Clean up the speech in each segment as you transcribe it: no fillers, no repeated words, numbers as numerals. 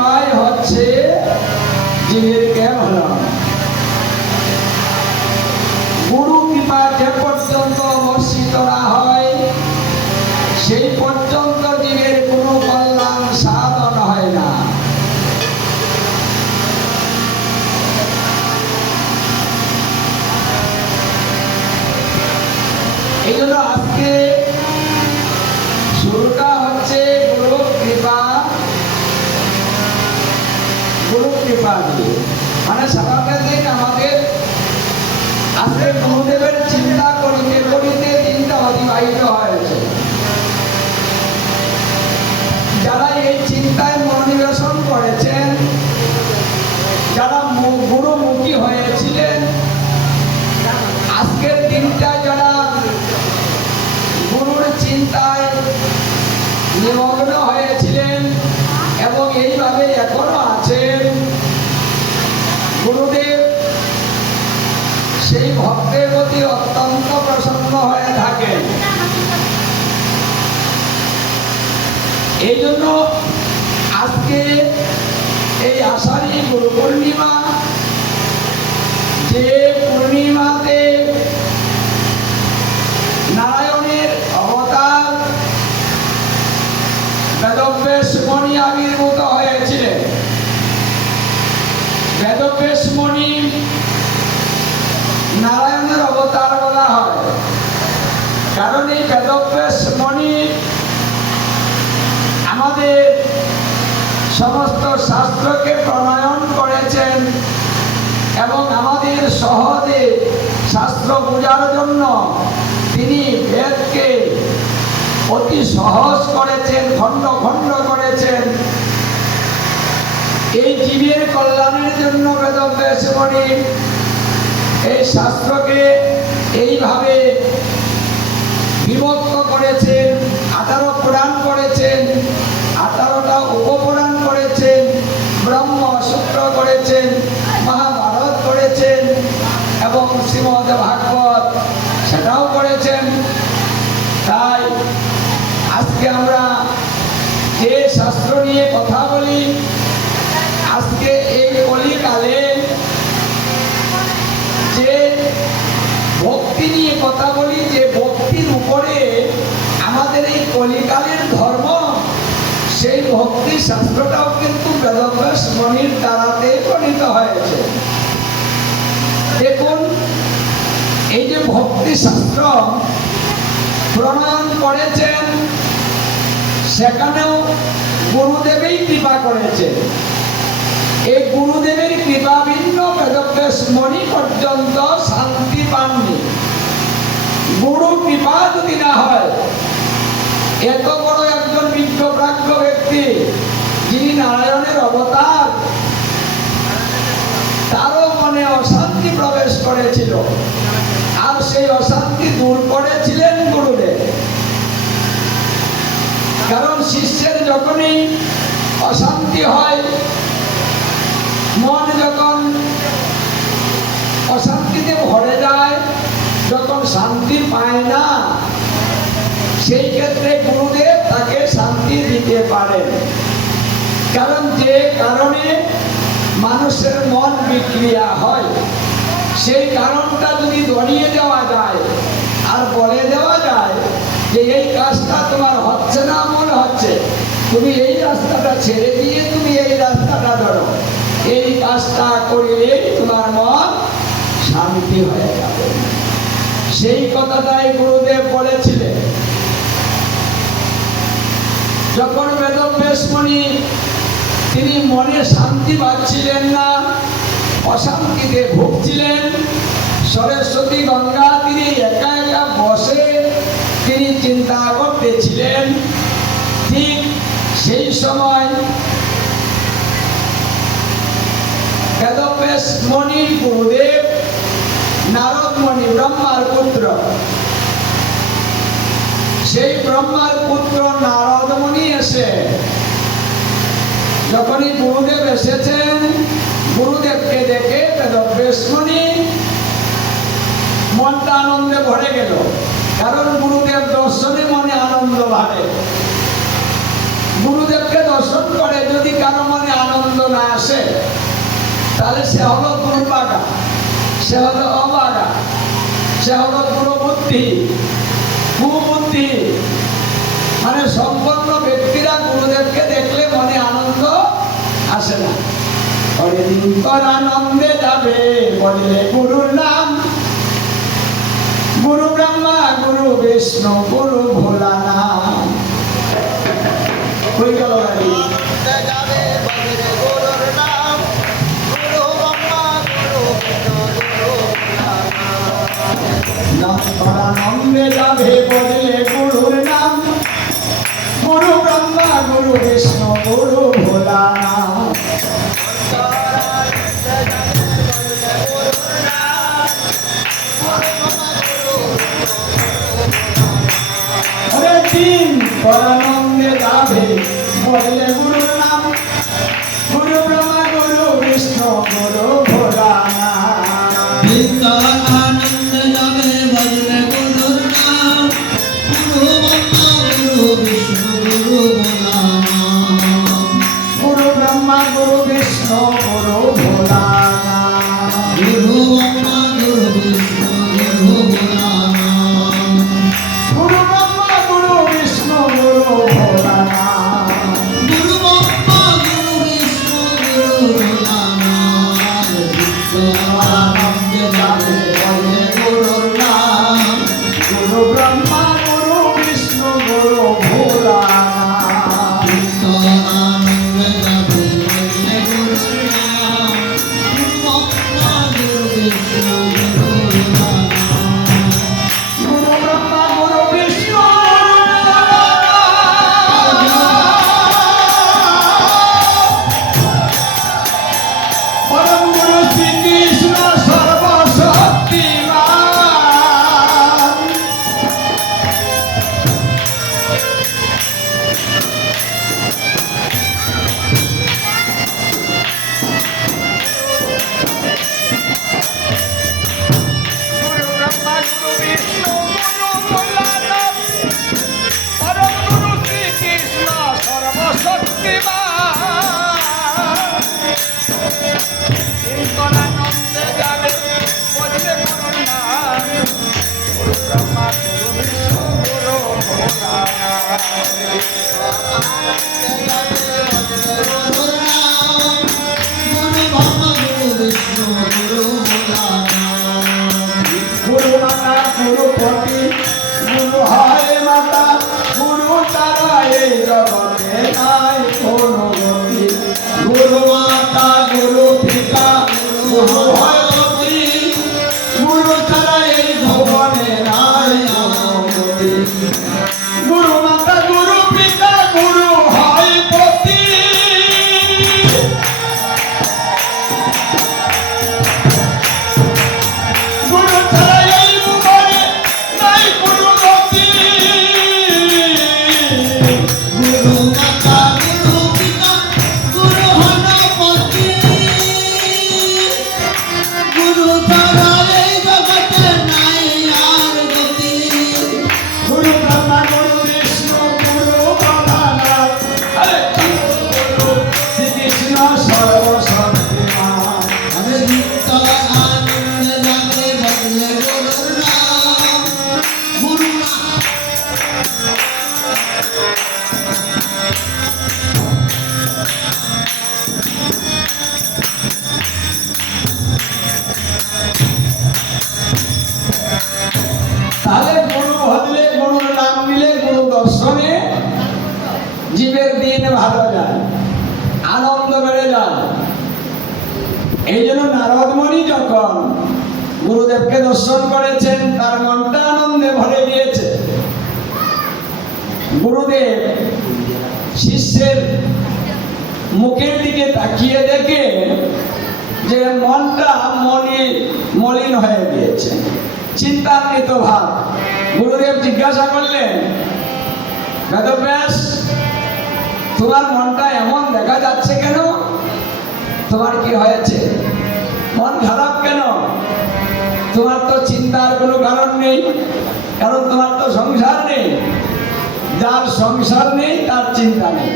কৃপাই হচ্ছে জীবের কেবলম। গুরু কৃপা যে পর্যন্ত বর্ষিত না হয় সেই পর্যন্ত জীবের কোনো কল্যাণ সাধন হয় না। এই জন্য আজকে শুরুটা হচ্ছে গুরু কৃপা দিয়ে। মানে স্বাভাবিক আমাদের আজকে গুরুদেবের চিন্তা করিতে করিতে দিনটা অতিবাহিত হয়েছে। যারা এই চিন্তায় মনোনিবেশন করেছেন, যারা গুরুমুখী হয়েছিলেন, আজকের দিনটা যারা গুরুর চিন্তায় নিমগ্ন হয়েছিলেন এবং এইভাবে এখনো আছেন, গুরুদেব সেই ভক্তের প্রতি অত্যন্ত প্রসন্ন হয়ে থাকেন। এই জন্য আজকে এই আষাঢ়ী গুরু পূর্ণিমা, যে পূর্ণিমাতে নারায়ণের অবতার বেদব্যাস মুনি আবির্ভূত হয়েছিলেন। বেদব্যাস মুনি নারায়ণের অবতার বলা হয়, কারণ এই বেদব্যাস মুনি আমাদের সমস্ত শাস্ত্রকে প্রণয়ন করেছেন এবং আমাদের সহজে শাস্ত্র বোঝার জন্য তিনি বেদকে অতি সহজ করেছেন, খণ্ড খণ্ড করেছেন। এই জীবের কল্যাণের জন্য বেদব্যাস মুনি এই শাস্ত্রকে এইভাবে বিভক্ত করেছেন। 18 পুরাণ করেছেন, 18টা উপপুরাণ করেছেন, ব্রহ্মসূত্র করেছেন, মহাভারত করেছেন এবং শ্রীমদ ভাগবত সেটাও করেছেন। তাই আজকে আমরা যে শাস্ত্র নিয়ে কথা বলি, আজকে এই কলিকালে যে ভক্তি নিয়ে কথা বলি, যে ভক্তির উপরে আমাদের এই কলিকালের ধর্ম, সেই ভক্তি শাস্ত্রটাও কিন্তু বেদব্যাস মুনির দ্বারাতে প্রণীত হয়েছে। দেখুন, এই যে ভক্তি শাস্ত্র প্রণয়ন করেছেন, সেখানেও গুরুদেবই কৃপা করেছেন। এই গুরুদেবের কৃপা ভিন্ন বেদব্যাস মুনি পর্যন্ত শান্তি পাননি। গুরু কৃপা যদি না হয়, এত বড় একজন বিজ্ঞপ্রাজ্ঞ ব্যক্তি যিনি নারায়ণের অবতার, তারও মনে অশান্তি প্রবেশ করেছিল, আর সেই অশান্তি দূর করেছিলেন গুরুদেব। কারণ শিষ্যের যখনই অশান্তি হয়, মন যখন অশান্তিতে ভরে যায়, যখন শান্তি পায় না, সেই ক্ষেত্রে গুরুদেব তাকে শান্তি দিতে পারেন। কারণ যে কারণে মানুষের মন বিক্রিয়া হয়, সেই কারণটা যদি ধরিয়ে দেওয়া যায় আর বলে দেওয়া যায় যে এই কাজটা তোমার হচ্ছে না, মনে হচ্ছে, তুমি এই রাস্তাটা ছেড়ে দিয়ে তুমি এই রাস্তাটা ধরো, এই কাজটা করিলে তোমার মন শান্তি হয়ে যাবে। সেই কথাটাই গুরুদেব বলেছিলেন। যখন বেদব্যাস মুনি তিনি মনে শান্তি পাচ্ছিলেন না, অশান্তিতে ভুগছিলেন, সরস্বতী গঙ্গা তিনি একা একা বসে তিনি চিন্তা করতেছিলেন। ঠিক সেই সময় বেদব্যাস মুনির গুরুদেব নারদ মুনি, ব্রহ্মার পুত্র, সেই ব্রহ্মার পুত্র নারদ মুনি এসে যখনই গুরুদেব এসেছেন, গুরুদেবকে দেখে বেদব্যাস মুনি মনটা আনন্দে ভরে গেল। কারণ গুরুদেব দর্শনে মনে আনন্দ বাড়ে। গুরুদেবকে দর্শন করে যদি কারো মনে আনন্দ না আসে তাহলে সে হলো দুর্বাগা, সে হলো অবাগা, সে হলো দুরবুদ্ধি, কুবুদ্ধি। মানে সম্পন্ন ব্যক্তিরা গুরুদেবকে দেখলে মনে আনন্দ আসে না। পর আনন্দে যাবে বললে গুরুর নাম, গুরু ব্রহ্মা গুরু বিষ্ণু গুরু ভোলানাথ। হয়ে গেল গাড়ি। আনন্দে যাবে বললে গুরুর নাম, গুরু ব্রহ্মা গুরু বিষ্ণু গুরু ভোলানাথ। দিন পরানন্দে যাবে বললে গুরুর নাম, গুরু ব্রহ্মা গুরু বিষ্ণু গুরু ভোলানাথ। আনন্দে যাবে বললে গুরুর নাম, গুরু ব্রহ্মা গুরু বিষ্ণু গুরু ভোলানাথ। গুরু ব্রহ্মা গুরু বিষ্ণু গুরু ভোলানাথ। গুরু ব্রহ্মা গুরু বিষ্ণু গুরু ভোলানাথ। গুরু ব্রহ্মা গুরু বিষ্ণু গুরু ভোলানাথ। গুরু ব্রহ্মা গুরু বিষ্ণু গুরু ভোলানাথ। আনন্দে যাবে বললে গুরুর নাম, গুরু ব্রহ্মা গুরু বিষ্ণু গুরু ভোলানাথ। আনন্দে যাবে বললে গুরুর নাম, গুরু ব্রহ্মা গুরু বিষ্ণু গুরু ভোলানাথ। গুরু ব্রহ্মা গুরু বিষ্ণু পরম গুরু শ্রীকৃষ্ণ সর্বশক্তিমান। গুরু ব্রহ্মা গুরু বিষ্ণু গুরু ভোলানাথ, পরম গুরু শ্রীকৃষ্ণ সর্বশক্তিমান। আনন্দে যাবে বললে গুরুর নাম, গুরু ব্রহ্মা গুরু বিষ্ণু গুরু ভোলানাথ। গুরুর নাম, গুরু ব্রহ্মা গুরু বিষ্ণু গুরু ভোলানাথ। গুরু মাতা গুরু পতি গুরু হয় মাতা, গুরু তারা এই জগতে নাই কোনো গতি। গুরু মাতা গুরু পিতা গুরু হয় পতি, গুরু তারা এই ভুবনে নাই কোনো গতি। গুরু মাতা গুরু পিতা গুরু হয় পতি, গুরু ছাড়া এই ভুবনে নাই কোনো গতি। গুরু মাতা গুরু পিতা গুরু হনপতি, গুরু ছাড়া এই জগতে নাই আর গতি। গুরু ব্রহ্মা গুরু বিষ্ণু গুরু ভোলানাথ। আরে গুরু শ্রীকৃষ্ণ সর্বশক্তিমান। আরে নিত্য আনন্দে যাবে বললে গুরুর নাম, গুরু নাম। তাহলে গুরু ভজলে গুরুর নাম নিলে গুরু দর্শনে জীবের দিন ভালো যায়, আনন্দ বেড়ে যায়। এই জন্য নারদমণি যখন গুরুদেবকে দর্শন করেছেন তার মনটা আনন্দে ভরে গিয়েছে। গুরুদেব শিষ্যের মুখের দিকে তাকিয়ে দেখে যে মনটা মলিন হয়ে গিয়েছে, চিন্তান্বিত ভাব। গুরুদেব জিজ্ঞাসা করলেন, বেদব্যাস তোমার মনটা এমন দেখা যাচ্ছে কেন? তোমার কি হয়েছে? মন খারাপ কেন? তোমার তো চিন্তার কোনো কারণ নেই, কারণ তোমার তো সংসার নেই। যার সংসার নেই তার চিন্তা নেই,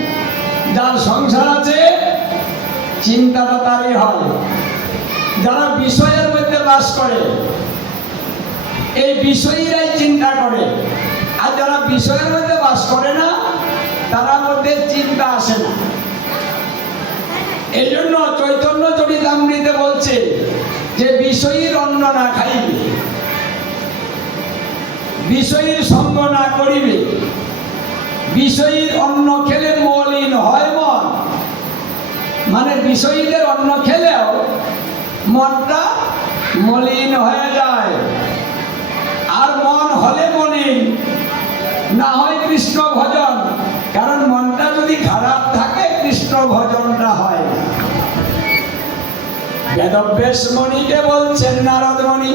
যার সংসার আছে চিন্তাটা তারই হয় যারা বিষয়ের মধ্যে বাস করে, এই বিষয়ীরাই চিন্তা করে। আর যারা বিষয়ের মধ্যে বাস করে না, তার মধ্যে চিন্তা আসে না। এই জন্য চৈতন্য চরিতামৃতে বলছে যে বিষয়ীর অন্ন না খাইবে, বিষয়ীর সঙ্গ না করিবে। বিষয়ীর অন্ন খেলে মলিন হয় মন, মানে বিষয়ীদের অন্ন খেলেও মনটা মলিন হয়ে যায়। আর মন হলে মলিন না হয় কৃষ্ণ ভজন, কারণ মনটা যদি খারাপ থাকে কৃষ্ণ ভজনটা হয় না। বেদব্যাস মণিকে বলছেন নারদ মণি,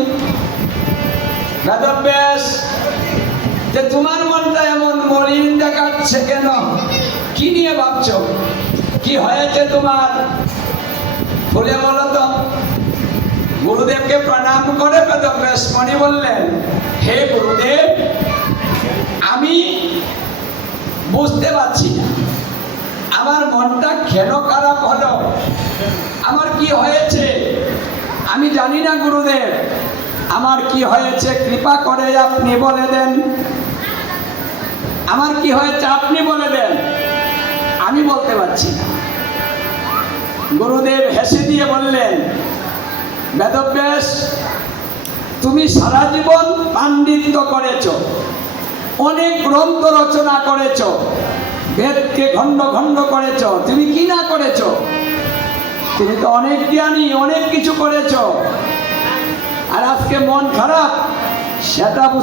বেদব্যাস যে তোমার মনটা এমন মলিন দেখাচ্ছে কেন? কি নিয়ে ভাবছো? কি হয়েছে তোমার? বলে বলো তো। গুরুদেবকে প্রণাম করে বেদব্যাস মণি বললেন, হে গুরুদেব, আমি বুঝতে পারছি না আমার মনটা কেন খারাপ হলো, আমার কি হয়েছে আমি জানি না গুরুদেব, আমার কি হয়েছে কৃপা করে আপনি বলে দেন। আমার কি হয়েছে আপনি বলে দেন, আমি বলতে পারছি না। গুরুদেব হেসে দিয়ে বললেন, বেদব্যাস, তুমি সারা জীবন পাণ্ডিত্য করেছ, অনেক গ্রন্থ রচনা করেছ, বেদকে খণ্ড খণ্ড করেছ, তুমি কি না করেছ? তুমি তো অনেক জ্ঞানী, অনেক কিছু করেছ, আর আজকে মন খারাপ, সেটা বুঝতে